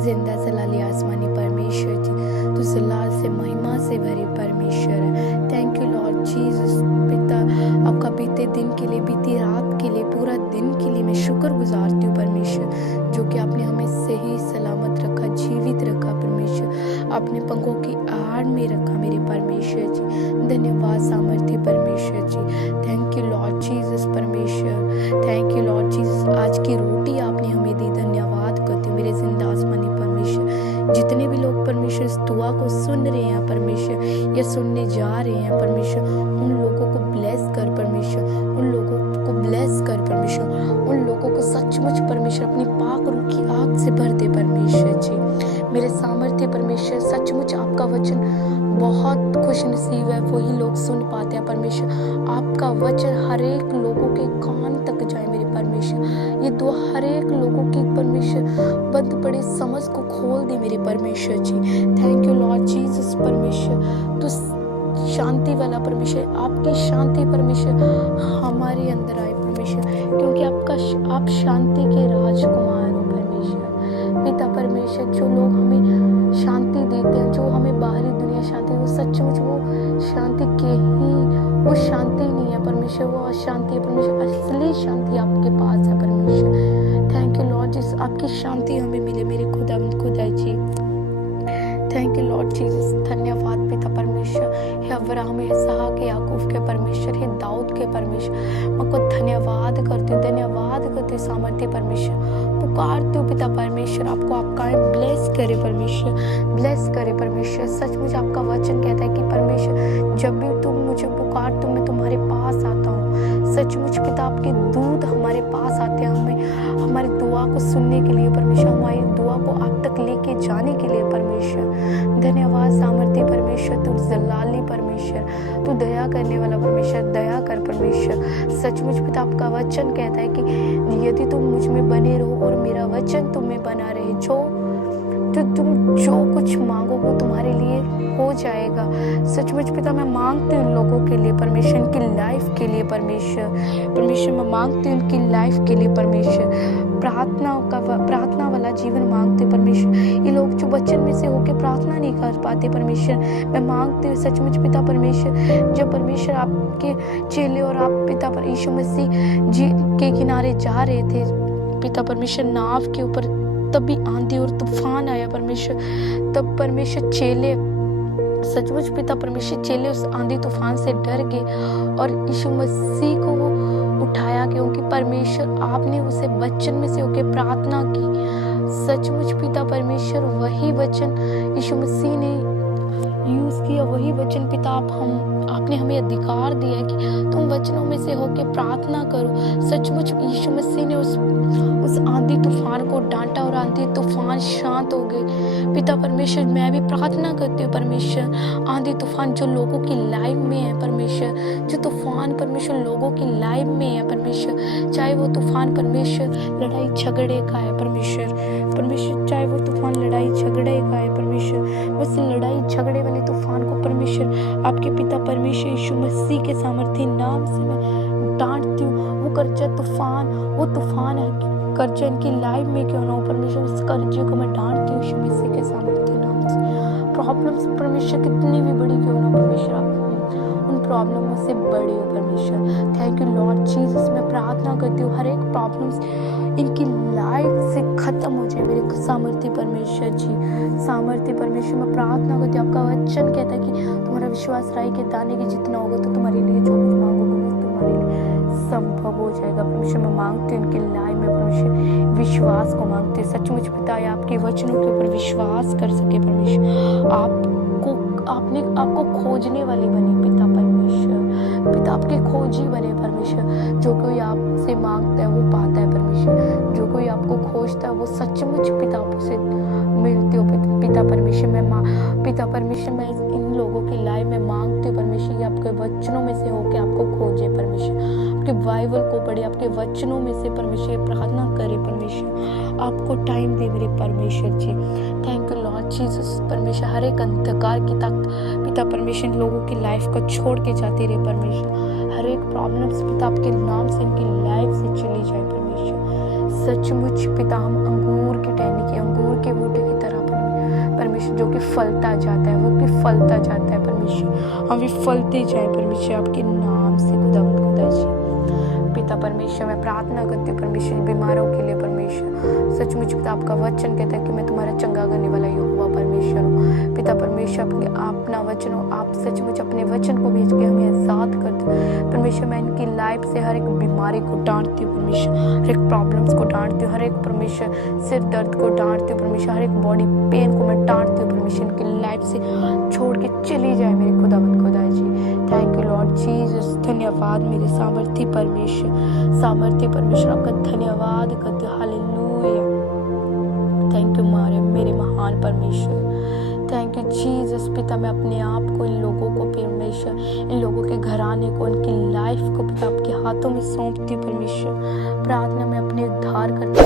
जिंदा जलाली आसमानी परमेश्वर जी, तू जलाल से महिमा से भरी परमेश्वर है। थैंक यू लॉर्ड जीसस पिता, आपका बीते दिन के लिए, बीती रात के लिए, पूरा दिन के लिए मैं शुक्र गुजारती हूँ परमेश्वर, जो कि आपने हमें सही सलामत रखा, जीवित रखा परमेश्वर, आपने पंखों की आड़ में रखा मेरे परमेश्वर जी। धन्यवाद सामर्थ्य परमेश्वर जी। थैंक यू लॉर्ड जीसस परमेश्वर, थैंक यू लॉर्ड जीसस। आज की रोटी आपने हमें दी, धन्यवाद करती हूँ मेरे जिंदा आसमानी परमेश्वर। जितने भी लोग परमेश्वर इस दुआ को सुन रहे हैं परमेश्वर, या सुनने जा रहे हैं परमेश्वर, उन लोगों को ब्लेस कर परमेश्वर, उन लोगों को ब्लेस कर परमेश्वर, उन लोगों को सचमुच परमेश्वर अपनी पाक रूह की आग से भर दे परमेश्वर जी। मेरे सामर्थ्य परमेश्वर, सचमुच आपका वचन बहुत खुश नसीब है वही लोग सुन पाते हैं परमेश्वर। आपका वचन हर एक लोगों के कान तक जाए मेरे परमेश्वर। ये दुआ हर एक लोगों की परमेश्वर बंद पड़े समझ को खोल दे मेरे परमेश्वर जी। थैंक यू लॉर्ड जीसस परमेश्वर। तो शांति वाला परमेश्वर, आपकी शांति परमेश्वर हमारे अंदर आए परमेश्वर, क्योंकि आप शांति के राजकुमार हो परमेश्वर। पिता परमेश्वर, जो लोग हमें शांति देते हैं, जो हमें बाहरी दुनिया शांति, वो सचमुच वो शांति के ही, वो शांति नहीं है परमेश्वर, वो अशांति है परमेश्वर। असली शांति आपके पास है परमेश्वर। थैंक यू लॉर्ड जीसस, आपकी शांति हमें मिले मेरे खुदा जी। Thank you Lord Jesus. धन्यवाद पिता परमेश्वर, हे अब्राहम, हे इसहाक, हे याकूब के परमेश्वर, हे दाऊद के परमेश्वर, मैं को धन्यवाद करती हूँ, धन्यवाद करती हूँ सामर्थ्य परमेश्वर। पुकारती हूँ पिता परमेश्वर, आपको आपका ब्लेस करे परमेश्वर, ब्लेस करे परमेश्वर। सचमुच आपका वचन कहता है कि परमेश्वर जब भी तुम मुझे पुकारते हो मैं तुम्हारे पास आता हूँ। सचमुच पिता, आपके दूत हमारे पास आते हैं, हमें हमारी दुआ को सुनने के लिए परमेश्वर, हमारी दुआ को आप तक लेके जाने के लिए परमेश्वर। धन्यवाद सामर्थ्य परमेश्वर, तू जलाली परमेश्वर, तू दया करने वाला परमेश्वर, दया कर परमेश्वर। सचमुच पिता, आपका वचन कहता है कि यदि तुम मुझ में बने रहो और मेरा वचन तुम में बना रहे, तो तुम जो कुछ मांगो वो तुम्हारे लिए हो जाएगा। सचमुच पिता, मैं मांगती हूँ लोगों के लिए परमेश्वर, इनकी लाइफ के लिए परमेश्वर, मैं मांगती हूँ इनकी लाइफ के लिए परमेश्वर, प्रार्थना वाला जीवन मांगते परमेश्वर। ये लोग जो वचन में से होके प्रार्थना नहीं कर पाते परमेश्वर, मैं मांगती हूँ सचमुच पिता परमेश्वर, जब परमेश्वर आपके चेले और आप पिता पर यीशु मसीह जी के किनारे जा रहे थे पिता परमेश्वर नाव के ऊपर, तभी आंधी और तूफान आया परमेश्वर। तब परमेश्वर चेले, सचमुच पिता परमेश्वर, चेले उस आंधी तूफान से डर गए और यीशु मसीह को वो उठाया, क्योंकि परमेश्वर आपने उसे वचन में से होकर प्रार्थना की। सचमुच पिता परमेश्वर, वही वचन यीशु मसीह ने यूज किया, वही वचन पिता आपने हमें अधिकार दिया है कि तुम वचनों में से होके प्रार्थना करो। सचमुच यीशु मसीह ने उस आंधी तूफान को डांटा और आंधी तूफान शांत हो गए। पिता परमेश्वर, मैं भी प्रार्थना करती हूँ परमेश्वर, आंधी तूफान जो लोगों की लाइफ में है परमेश्वर, जो तूफान परमेश्वर लोगों की लाइफ में है परमेश्वर, चाहे वो तूफान परमेश्वर लड़ाई झगड़े का है परमेश्वर, चाहे वो तूफान लड़ाई झगड़े का है परमेश्वर, उस लड़ाई झगड़े वाले तूफान को परमेश्वर आपके पिता परमेश्वर यीशु मसीह के सामर्थ्य नाम से मैं डांटती हूँ। वो कर्जा तूफान, वो तूफान है कर्जा इनकी लाइफ में क्यों ना हो परमेश्वर, उस कर्जे को मैं डांटती हूँ यीशु मसीह के सामर्थ्य नाम से। प्रॉब्लम्स परमेश्वर कितनी भी बड़ी क्यों ना परमेश्वर, आप उन प्रॉब्लमों से बड़े हो परमेश्वर। Thank you Lord Jesus. मैं प्रार्थना करती हूँ हर एक प्रॉब्लम्स इनकी लाइफ से खत्म हो जाए मेरे सामर्थ्य परमेश्वर जी, सामर्थ्य परमेश्वर। मैं प्रार्थना करती हूँ, आपका वचन कहता है कि तुम्हारा विश्वास राई के दाने के जितना होगा तो तुम्हारे लिए जो कुछ मांगोगे वो तुम्हारे लिए संभव हो जाएगा परमेश्वर। मैं मांगती हूँ इनकी लाइफ में परमेश्वर विश्वास को मांगती हूँ। सचमुच पिता, आपके वचनों के ऊपर विश्वास कर सके परमेश्वर। आपको खोजने वाली बने पिता परमेश्वर, पिता आपके खोजी बने परमेश्वर। जो कोई आपसे मांगता है वो पाता है परमेश्वर, जो कोई आपको खोजता है वो सचमुच पिता आपसे मिलते हो पिता परमेश्वर। पिता परमेश्वर, मैं इन लोगों की लाइफ में मांगती हूँ परमेश्वर कि आपके वचनों में से होकर आपको खोजे परमेश्वर, आपके बाइबल को पढ़े, आपके वचनों में से परमेश्वर प्रार्थना करे परमेश्वर, आपको टाइम दे मेरे परमेश्वर जी। थैंक यू लॉर्ड जीसस परमेश्वर। हर एक अंधकार की ताकत पिता परमेश्वर लोगों की लाइफ को छोड़ के जाती रहे परमेश्वर। हर एक प्रॉब्लम्स पिता आपके नाम से इनकी लाइफ से चली जाए परमेश्वर। सचमुच पिता, हम अंगूर की टहनी के, अंगूर के बूटे की परमेश्वर, जो कि फलता जाता है, वो कि फलता जाता है परमेश्वर। हम भी फलते जाए परमेश्वर आपके नाम से खुदावंद खुदा जी। पिता परमेश्वर, मैं प्रार्थना करती हूँ परमेश्वर बीमारों के लिए परमेश्वर। सचमुच पिता आपका वचन कहता है कि मैं तुम्हारा चंगा करने वाला यहोवा परमेश्वर हूँ। पिता परमेश्वर अपना वचन हो, आप सचमुच अपने वचन को भेज के हमें आजाद कर दो परमेश्वर। मैं इनकी लाइफ से हर एक बीमारी को डांटती हूँ परमेश्वर, हर एक प्रॉब्लम्स को डांटती हूँ, हर एक परमेश्वर सिर दर्द को डांटती हूँ परमेश्वर, हर एक बॉडी पेन को मैं डांटती हूँ परमेश्वर। इनकी लाइफ से छोड़ के चली जाए मेरे खुदावंद खुदा जी। Thank you Lord Jesus. धन्यवाद मेरे सामर्थ्य परमेश्वर, सामर्थ्य परमेश्वर आपका धन्यवाद करते। हालेलुया। थैंक यू मेरे महान परमेश्वर। Thank you Jesus. पिता मैं अपने आप को, इन लोगों को परमेश्वर, इन लोगों के घराने को, इनकी लाइफ को पिता आपके हाथों में सौंपती हूँ परमेश्वर। प्रार्थना में अपने उद्धार करते